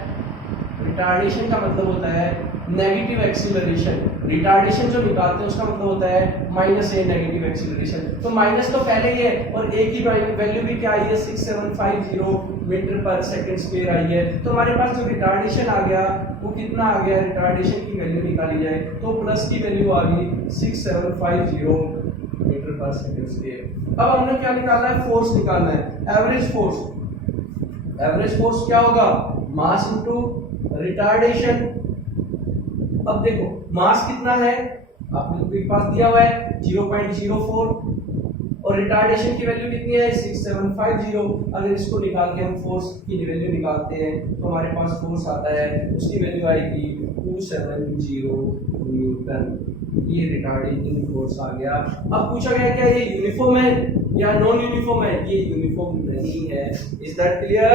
रिटार्डेशन का मतलब होता है नेगेटिव एक्सीलरेशन, रिटार्डेशन जो निकालते हैं उसका मतलब होता है माइनस ए नेगेटिव एक्सीलरेशन। तो माइनस तो पहले ही है और ए की वैल्यू भी क्या आई है 6750 मीटर पर सेकंड स्क्वायर आई है। तो हमारे पास जो रिटार्डेशन आ गया वो कितना आ गया, रिटार्डेशन की वैल्यू निकाली जाए तो प्लस की वैल्यू आ गई 6750 मीटर पर सेकंड स्क्वायर। अब हमने क्या निकालना है, फोर्स निकालना है, एवरेज फोर्स। एवरेज फोर्स क्या होगा, मास इनटू रिटार्डेशन। अब देखो मास कितना है आप लोगों के पास दिया हुआ है 0.04 और रिटार्डेशन की वैल्यू कितनी है 6750। अगर इसको निकाल के हम फोर्स की वैल्यू निकालते हैं तो हमारे पास फोर्स आता है, उसकी वैल्यू आएगी 270 न्यूटन। ये रिटार्डिंग फोर्स आ गया। अब पूछा गया क्या ये यूनिफॉर्म है या नॉन यूनिफॉर्म है, ये यूनिफॉर्म नहीं है। Is that clear?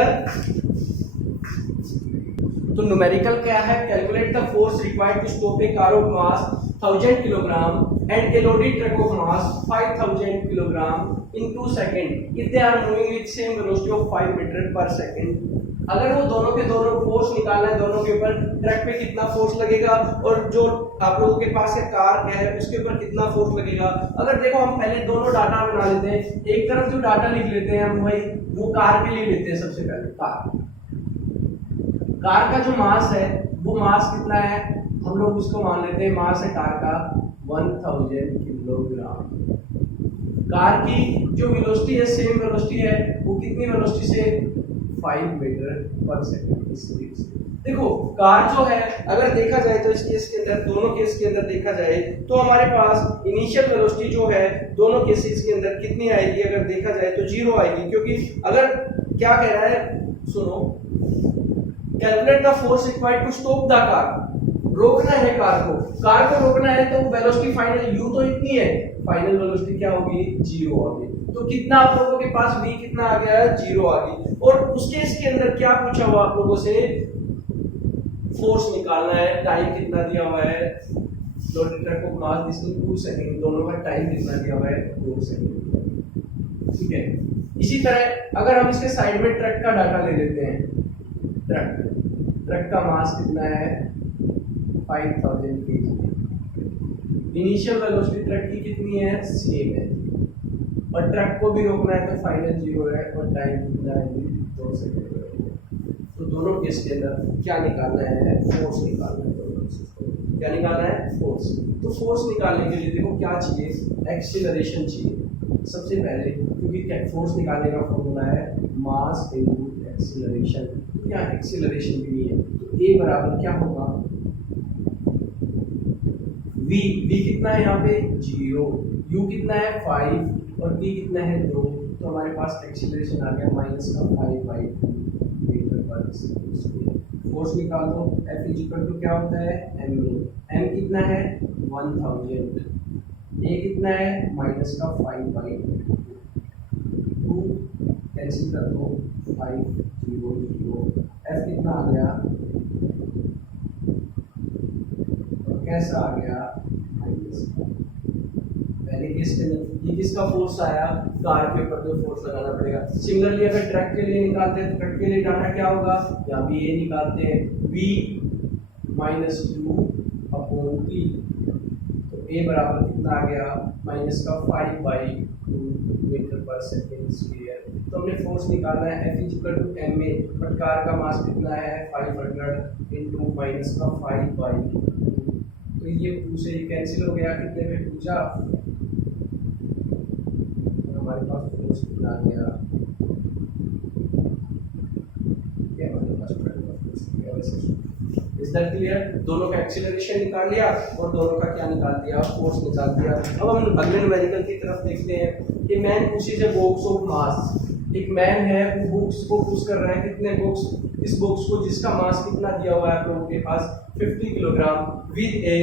तो न्यूमेरिकल क्या है, calculate the force required to stop a car of mass 1000 kilogram and a loaded truck of mass 5000 kilogram in 2 second if they are moving with same velocity of 5 metre पर second. अगर वो दोनों के दोनों force निकालना है, दोनों के ऊपर ट्रक पे कितना फोर्स लगेगा और जो आप लोगों के पास है कार है उसके ऊपर कितना फोर्स लगेगा। अगर देखो हम पहले दोनों डाटा बना लेते हैं, एक तरफ जो डाटा लिख लेते हैं हम भाई वो कार के लिए लेते हैं। सबसे पहले कार का जो मास है वो मास कितना है, हम लोग उसको मान लेते हैं मास है कार का 1000 किलोग्राम। कार की जो वेलोसिटी है सेम वेलोसिटी है, वो कितनी वेलोसिटी से 5 मीटर पर सेकंड की स्पीड से। देखो कार जो है अगर देखा जाए तो इस केस के अंदर, दोनों केस के अंदर देखा जाए तो हमारे पास इनिशियल वेलोसिटी जो है दोनों केसेस के अंदर कितनी आएगी, अगर देखा जाए तो 0 आएगी। क्योंकि अगर क्या कह रहा है, सुनो, calculate the force required to stop the car, रोकना है कार को रोकना है तो वेलोसिटी फाइनल u तो इतनी है, फाइनल वेलोसिटी क्या होगी 0 होगी। तो कितना आप लोगों के पास v कितना आ गया है 0 आ गई। और उसके इसके अंदर क्या पूछा हुआ आप लोगों से, फोर्स निकालना है, टाइम कितना दिया हुआ है, लोडेड ट्रक को मास डिस्टेंस 2 सेकंड, दोनों का टाइम कितना दिया हुआ है 2 सेकंड। ठीक है, इसी तरह अगर हम इसके साइड में ट्रक का डाटा ले लेते हैं, ट्रक का मास कितना है 5000 kg। इनिशियल वेलोसिटी ट्रक की कितनी है सेम है और ट्रक को भी रोकना है तो फाइनल 0 है और टाइम कितना है 2 सेकंड। तो दोनों केस के अंदर क्या निकालना है, फोर्स निकालना है। क्या निकालना है, फोर्स। तो फोर्स निकालने के लिए देखो क्या चाहिए, एक्सीलरेशन चाहिए सबसे पहले, क्योंकि फोर्स निकालने का फॉर्मूला है मास इनटू एक्सीलरेशन। यहाँ एक्सीलरेशन भी नहीं है तो ए बराबर क्या होगा, v कितना है यहाँ पे 0, u कितना है 5 और t कितना है 2। तो हमारे पास एक्सीलरेशन आ गया माइनस का 5/2 मीटर पर सेकंड। फोर्स निकाल दो, F = क्या होता है m कितना है 1000, a कितना है माइनस का 5/2, कैंसिल कर दो 5 0 0, F कितना आ गया और कैसा आ गया माइनस। पहले केस के अंदर ये किसका फोर्स आया, कार के ऊपर तो फोर्स लगाना पड़ेगा। सिमिलरली अगर ट्रक के लिए निकालते हैं तो ट्रक के लिए डाटा क्या होगा, यहाँ भी ये निकालते हैं v - u/t। तो a बराबर कितना आ गया माइनस का 5/2 मीटर पर सेकंड स्क्वायर। तो हमने फोर्स निकालना है F = ma, बट कार का मास कितना है 500 इंटू माइनस का 5/2। तो ये 2 से कैंसिल हो गया, कितने में 2 जा, हमारे पास फोर्स कितना आ गया, ये हमारे पास इज दैट क्लियर। दोनों का एक्सीलरेशन निकाल लिया और दोनों का क्या निकाल दिया, फोर्स निकाल दिया। अब हम अगले न्यूमेरिकल की तरफ देखते हैं कि man pushes a box of mass. एक मैन है वो बॉक्स को पुश कर रहा है, कितने बॉक्स, इस बॉक्स को जिसका मास कितना दिया हुआ है आप लोगों के पास 50 kilogram with a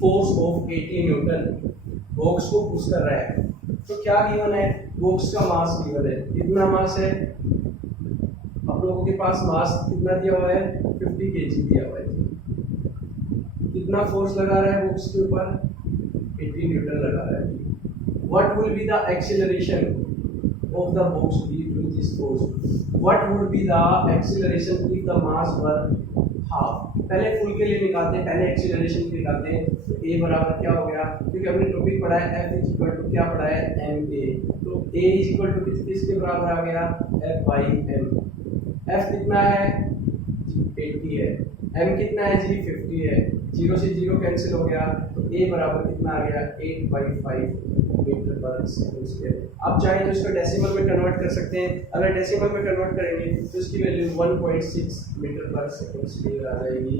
force of 80 Newton. Box को पुश कर रहा है तो क्या गिवन है, बॉक्स का मास गिवन है, कितना मास है आप लोगों के पास, मास कितना दिया हुआ है 50 kg दिया हुआ है। कितना फोर्स लगा रहा है बॉक्स के ऊपर 80 न्यूटन लगा रहा है। What will be the acceleration of the box due to this force, what would be the acceleration if the mass were half. पहले फुल के लिए निकालते हैं, पहले एक्सीलरेशन निकालते हैं। तो a बराबर क्या हो गया, क्योंकि हमने टॉपिक पढ़ा है f इज इक्वल टू क्या पढ़ा है ma, तो a इज इक्वल टू किसके बराबर आ गया f बाई m। f कितना है 80 है, m कितना है जी 50 है, 0 से 0 कैंसिल हो गया, तो a बराबर कितना आ गया 8/5 मीटर पर सेकंड स्क्वायर। आप चाहें तो इसको डेसिमल में कन्वर्ट कर सकते हैं, अगर डेसिमल में कन्वर्ट करेंगे तो इसकी वैल्यू 1.6 मीटर पर सेकंड स्क्वायर आ जाएगी।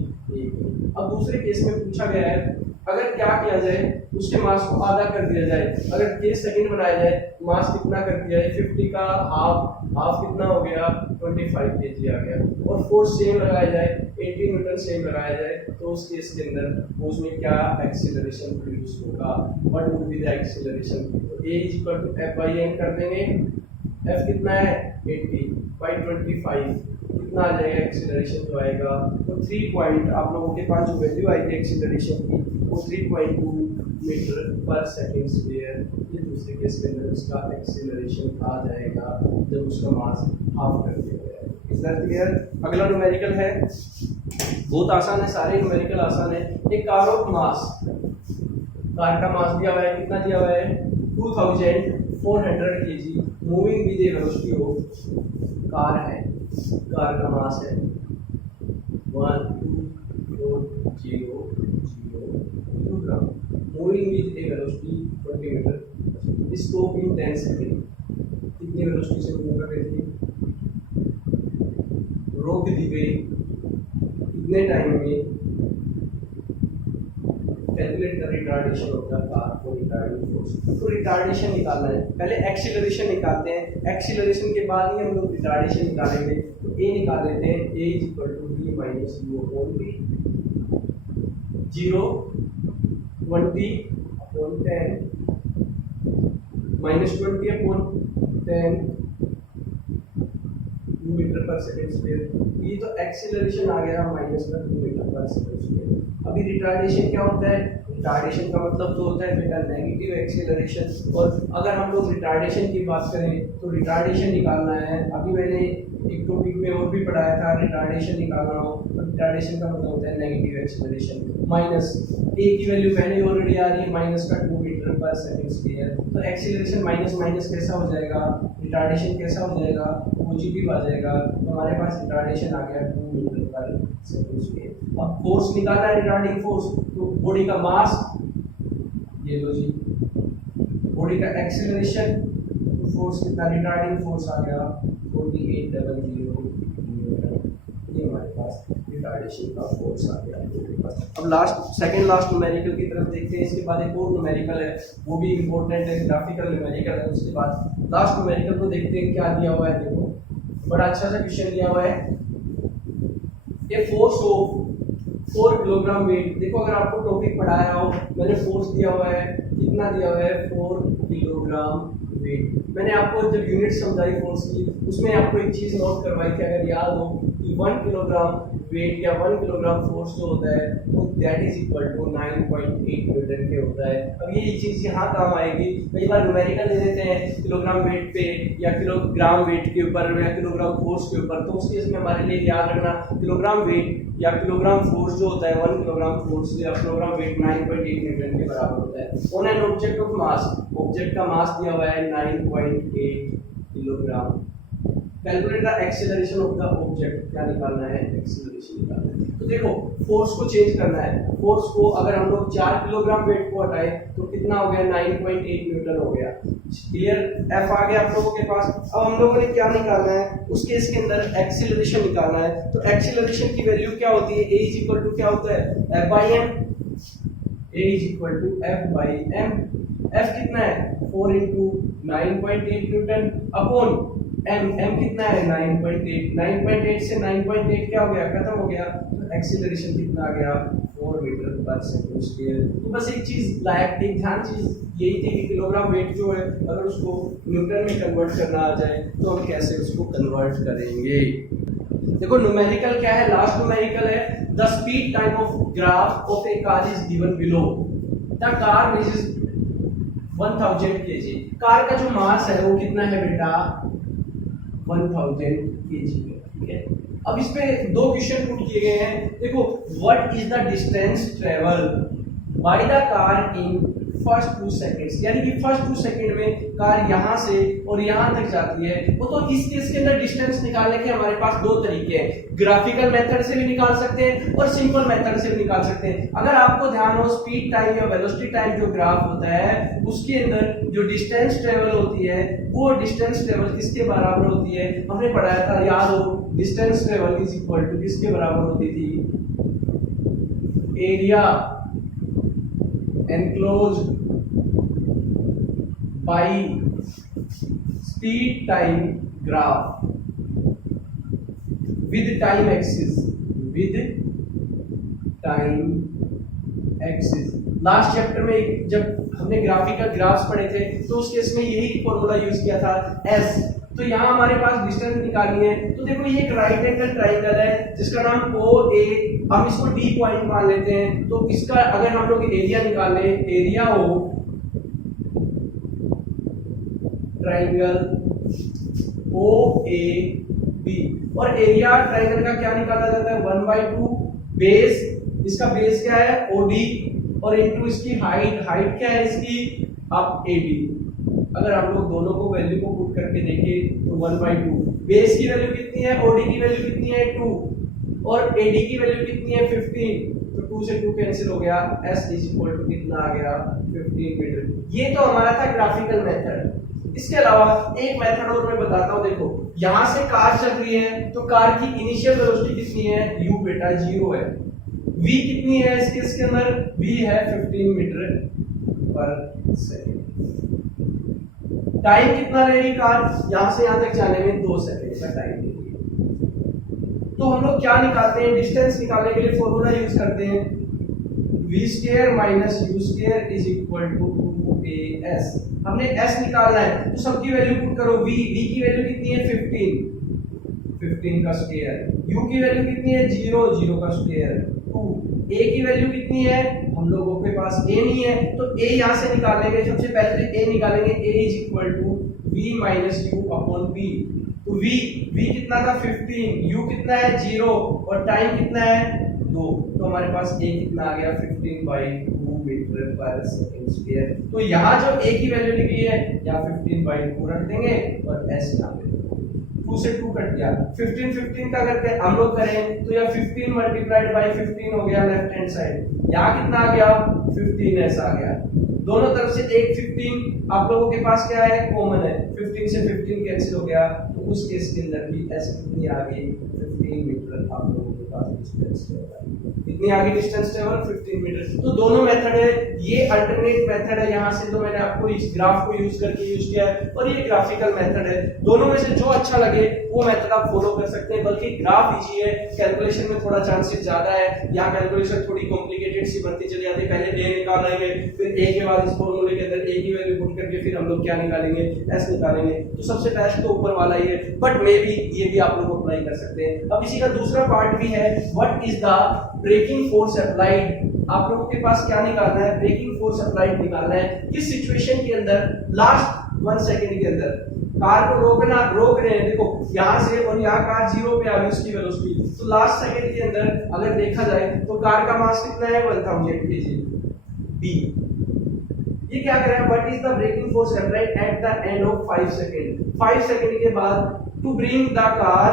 अब दूसरे केस में पूछा गया है अगर क्या किया जाए, उसके मास को आधा कर दिया जाए, अगर केस सेकंड बनाया जाए, मास कितना कर दिया है 50 का हाफ कितना हो गया 25 kg आ गया, और फोर्स सेम लगाया जाए 80 न्यूटन सेम लगाया जाए, तो उस केस के अंदर उसमें क्या एक्सीलरेशन प्रोड्यूस होगा, what would be the acceleration. तो a is equal to f by m कर देंगे, f कितना है 80/25 कितना आ जाएगा एक्सीलरेशन जो आएगा, तो 3 पॉइंट आप लोगों के पास जो वैल्यू आई थी एक्सीलरेशन की वो 3.2 मीटर पर सेकंड स्क्वायर। ये दूसरे केस के अंदर उसका एक्सीलरेशन आ जाएगा जब उसका मास हाफ कर दिया गया है। Is that clear. अगला न्यूमेरिकल है, बहुत आसान है, सारे न्यूमेरिकल आसान है। एक कार ऑफ मास, कार का मास दिया हुआ है, कितना दिया हुआ है 2400 kg, moving with a velocity of, car है, कार का मास है 12400 kilogram, moving with a velocity 20 metre, इसको इन 10 सेकंड कितनी वेलोसिटी से मूव कर रही थी, रोक दी गई कितने टाइम में, calculate the retardation of the car for retarding force. तो रिटार्डेशन निकालना है, पहले एक्सीलरेशन निकालते हैं, एक्सीलरेशन के बाद ही हम लोग रिटार्डेशन निकालेंगे। तो a निकाल लेते हैं, a is equal to b minus u upon b, 0 20 upon 10 minus 20 upon 10 metre पर सेकंड स्क्वायर। ये तो एक्सीलरेशन आ गया माइनस का 2 मीटर पर सेकंड स्क्वायर। अभी रिटार्डेशन क्या होता है, रिटार्डेशन का मतलब जो होता है बेटा नेगेटिव एक्सीलरेशन, और अगर हम लोग रिटार्डेशन की बात करें तो रिटार्डेशन निकालना है, अभी मैंने एक टॉपिक में और भी पढ़ाया था, रिटार्डेशन निकालना हो तो रिटार्डेशन का मतलब होता है नेगेटिव एक्सीलरेशन। माइनस a की वैल्यू पहले ऑलरेडी आ रही है माइनस का 2 मीटर पर सेकंड स्क्वायर, तो एक्सीलरेशन माइनस माइनस कैसा हो जाएगा, रिटार्डेशन कैसा हो जाएगा पॉजिटिव आ जाएगा, तो हमारे पास रिटार्डेशन आ गया 2 मीटर पर सेकंड स्क्वायर। अब फोर्स निकालना है, रिटार्डिंग फोर्स, तो बॉडी का मास ये लो जी, बॉडी का एक्सीलरेशन, तो फोर्स कितना, रिटार्डिंग फोर्स आ गया 4800 न्यूटन, ये हमारे पास रिटार्डेशन का फोर्स आ गया। अब सेकंड लास्ट न्यूमेरिकल की तरफ देखते हैं, इसके बाद एक और न्यूमेरिकल है, वो भी इंपॉर्टेंट है, ग्राफिकल न्यूमेरिकल है। उसके बाद लास्ट न्यूमेरिकल को देखते हैं क्या दिया हुआ है। देखो बड़ा अच्छा सा क्वेश्चन दिया हुआ है, ये फोर्स ऑफ 4 किलोग्राम वेट। देखो अगर आपको टॉपिक पढ़ाया हो, मैंने फोर्स दिया हुआ है, कितना दिया हुआ है 4 किलोग्राम वेट। मैंने आपको जब यूनिट समझाई फोर्स की, उसमें आपको एक चीज नोट करवाई थी, अगर याद हो कि 1 किलोग्राम वेट या 1 किलोग्राम फोर्स जो होता है वो that is equal to 9.8 newton के होता है। अब ये चीज यहाँ काम आएगी, कई बार न्यूमेरिकल दे देते हैं किलोग्राम वेट पे या किलोग्राम वेट के ऊपर या किलोग्राम फोर्स के ऊपर, तो उस केस में हमारे लिए याद रखना किलोग्राम वेट या किलोग्राम फोर्स जो होता है 1 किलोग्राम फोर्स या किलोग्राम वेट 9.8 न्यूटन के बराबर होता है। On an object of mass, object का मास दिया हुआ है 9.8 kilogram. Calculate the acceleration of the object, क्या निकालना है, एक्सीलरेशन निकालना है। तो देखो फोर्स को चेंज करना है, फोर्स को अगर हम लोग 4 किलोग्राम वेट को हटाए तो कितना हो गया 9.8 न्यूटन हो गया। क्लियर, एफ आ गया आप लोगों के पास। अब हम लोगों ने क्या निकालना है, उस केस के अंदर एक्सीलरेशन निकालना है। तो एक्सीलरेशन की वैल्यू क्या होती है, a इज इक्वल टू क्या होता है f by m, a is equal to f by m। f कितना है 4 इंटू 9.8 न्यूटन अपॉन m कितना है 9.8 से 9.8 क्या हो गया, खत्म हो गया, तो एक्सीलरेशन कितना आ गया 4 मीटर पर सेकंड स्क्वायर। तो बस एक चीज लायक थी, ध्यान चीज यही थी कि किलोग्राम वेट जो है अगर उसको न्यूटन में कन्वर्ट करना आ जाए तो हम कैसे उसको कन्वर्ट करेंगे। देखो न्यूमेरिकल क्या है, लास्ट न्यूमेरिकल है the speed time of graph of A car is given below, the car is 1000 kg। Car का जो मास है वो कितना है बेटा 1000 kg है, ठीक है। अब इस पे दो क्वेश्चन पुट किए गए हैं। देखो, what is the distance travel by the car in first 2 seconds, यानी कि फर्स्ट 2 सेकंड में कार यहां से और यहां तक जाती है। वो तो इस केस के अंदर डिस्टेंस निकालने के हमारे पास दो तरीके हैं, ग्राफिकल मेथड से भी निकाल सकते हैं और सिंपल मेथड से भी निकाल सकते हैं। अगर आपको ध्यान हो, स्पीड टाइम या वेलोसिटी टाइम जो ग्राफ होता है उसके अंदर जो डिस्टेंस ट्रेवल होती है वो डिस्टेंस ट्रेवल किसके बराबर होती है, हमने पढ़ाया था, याद हो, distance travel is equal to किसके बराबर होती थी, area enclosed by speed time graph with time axis last chapter में जब हमने ग्राफिकल ग्राफ्स पढ़े थे तो उस केस में यही फॉर्मूला यूज किया था S। तो यहाँ हमारे पास डिस्टेंस निकालनी है। तो देखो, ये एक राइट एंगल ट्राइंगल है जिसका नाम OA, हम इसको D पॉइंट मान लेते हैं। तो इसका अगर हम लोग एरिया निकाल लें, एरिया O ट्राइंगल OAB, और एरिया ट्राइंगल का क्या निकाला जाता है, 1/2 बेस, इसका बेस क्या है OD, और इनटू इसकी हाइट क्या है इसकी, अब AD। अगर हम लोग दोनों को वैल्यू को पुट करके देखें तो 1/2, बेस की वैल्यू कितनी है, OD की वैल्यू कितनी है 2, और AD की वैल्यू कितनी है 15, तो 2 से 2 कैंसिल हो गया, S इज इक्वल टू कितना आ गया 15 मीटर। ये तो हमारा था ग्राफिकल मेथड। इसके अलावा एक मेथड और मैं बताता हूं। देखो, यहां से कार चल रही है तो कार की इनिशियल वेलोसिटी कितनी है, u बेटा 0 है, v कितनी है इस केस के अंदर, v है 15 मीटर पर सेकंड। टाइम कितना रहेगी कार यहां से यहां तक जाने में, 2 सेकंड का टाइम लेगी। तो हम लोग क्या निकालते हैं, डिस्टेंस निकालने के लिए फॉर्मूला यूज करते हैं, v square minus u square is equal to 2as। हमने s निकालना है तो सबकी वैल्यू पुट करो, v की वैल्यू कितनी है 15 का स्क्वायर, u की वैल्यू कितनी है 0 का स्क्वायर, 2, a की वैल्यू कितनी है, हम लोगों के पास a नहीं है तो a यहां से निकालेंगे। सबसे पहले तो a निकालेंगे, a is equal to v minus u upon p। तो v कितना था 15, u कितना है 0 और टाइम कितना है 2, तो हमारे पास a कितना आ गया 15/2 मीटर पर सेकंड स्क्वायर। तो यहाँ जो a की वैल्यू निकली है या 15/2 रख देंगे और s यहाँ पे 2 से 2 कट गया, 15 का अगर हम लोग करें तो यह 15 मल्टीप्लाइड बाय 15 हो गया लेफ्ट हैंड साइड, यहाँ कितना आ गया 15s आ गया। दोनों तरफ से एक 15 आप लोगों के पास क्या है कॉमन है, 15 से 15 कैंसिल हो गया, तो उस केस के अंदर भी s कितनी आ गई 15 मीटर आप लोगों के पास डिस्टेंस ट्रेवल। कितनी आ गई डिस्टेंस ट्रेवल 15 मीटर। तो दोनों मेथड है, ये अल्टरनेट मेथड है यहाँ से जो मैंने आपको इस ग्राफ को यूज करके यूज किया है, और ये ग्राफिकल मेथड है। दोनों में से जो अच्छा लगे वो मेथड आप फॉलो कर सकते हैं। बल्कि ग्राफ इजी है, कैलकुलेशन में थोड़ा चांसेस ज्यादा है, यहाँ कैलकुलेशन थोड़ी कॉम्प्लिकेटेड सी बनती चली जाती है। पहले a निकालेंगे, फिर a के बाद इस फॉर्मूले के अंदर a की वैल्यू पुट करके फिर हम लोग क्या निकालेंगे s निकालेंगे। तो सबसे बेस्ट तो ऊपर वाला ही है, बट मे बी ये भी आप लोग अप्लाई कर सकते हैं। अब इसी का दूसरा पार्ट भी है, what is the breaking force applied. आप लोगों के पास क्या निकालना है, ब्रेकिंग फोर्स अप्लाइड निकालना है। किस सिचुएशन के अंदर, लास्ट 1 सेकंड के अंदर कार को रोक रहे हैं। देखो यहाँ से और यहाँ कार 0 पे आ गई उसकी वेलोसिटी, तो लास्ट सेकंड के अंदर अगर देखा जाए तो कार का मास कितना है 1000 kg। बी ये क्या कर रहा है, what is the breaking force applied at the end of 5 second. 5 second के बाद टू ब्रिंग द कार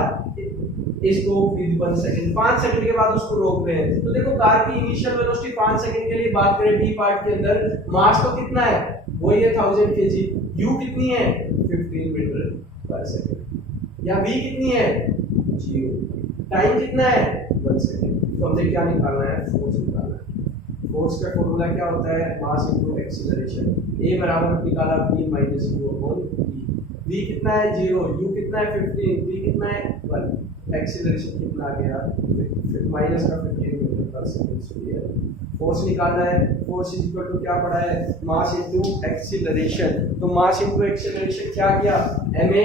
इसको विद 1 सेकंड, 5 सेकंड के बाद उसको रोक रहे हैं। तो देखो कार की इनिशियल वेलोसिटी 5 सेकंड के लिए बात करें बी पार्ट के अंदर, मास तो कितना है वही है 1000 kg, u कितनी है 15 मीटर पर सेकंड, या v कितनी है 0, टाइम कितना है 1 सेकंड। तो हमने क्या निकालना है, फोर्स निकालना है। फोर्स का फॉर्मूला क्या होता है, मास इनटू एक्सीलरेशन। a बराबर निकाला v minus u upon v। v कितना है 0, u कितना है 15, v कितना है 1, एक्सीलरेशन कितना आ गया फिर माइनस का 15 मीटर पर सेकंड स्क्वायर। फोर्स निकालना है, फोर्स इज इक्वल टू क्या पड़ा है, मास इनटू एक्सीलरेशन। तो मास इनटू एक्सीलरेशन क्या किया, ma,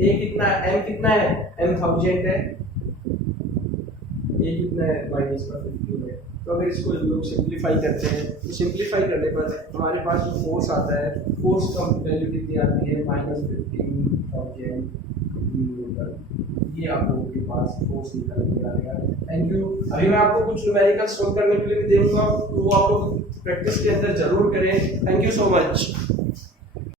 a कितना है, m कितना है, m 1000 है, a कितना है माइनस का 15 है। तो अगर इसको हम लोग सिंप्लीफाई करते हैं तो सिंप्लीफाई करने पर हमारे पास जो फोर्स आता है, फोर्स का वैल्यू कितनी आती है -15,000 ये आप लोगों के पास फोर्स निकल के आएगा। Thank you. अभी मैं आपको कुछ न्यूमेरिकल सॉल्व करने के लिए भी दूंगा, तो वो आप लोग प्रैक्टिस के अंदर जरूर करें। Thank you so much.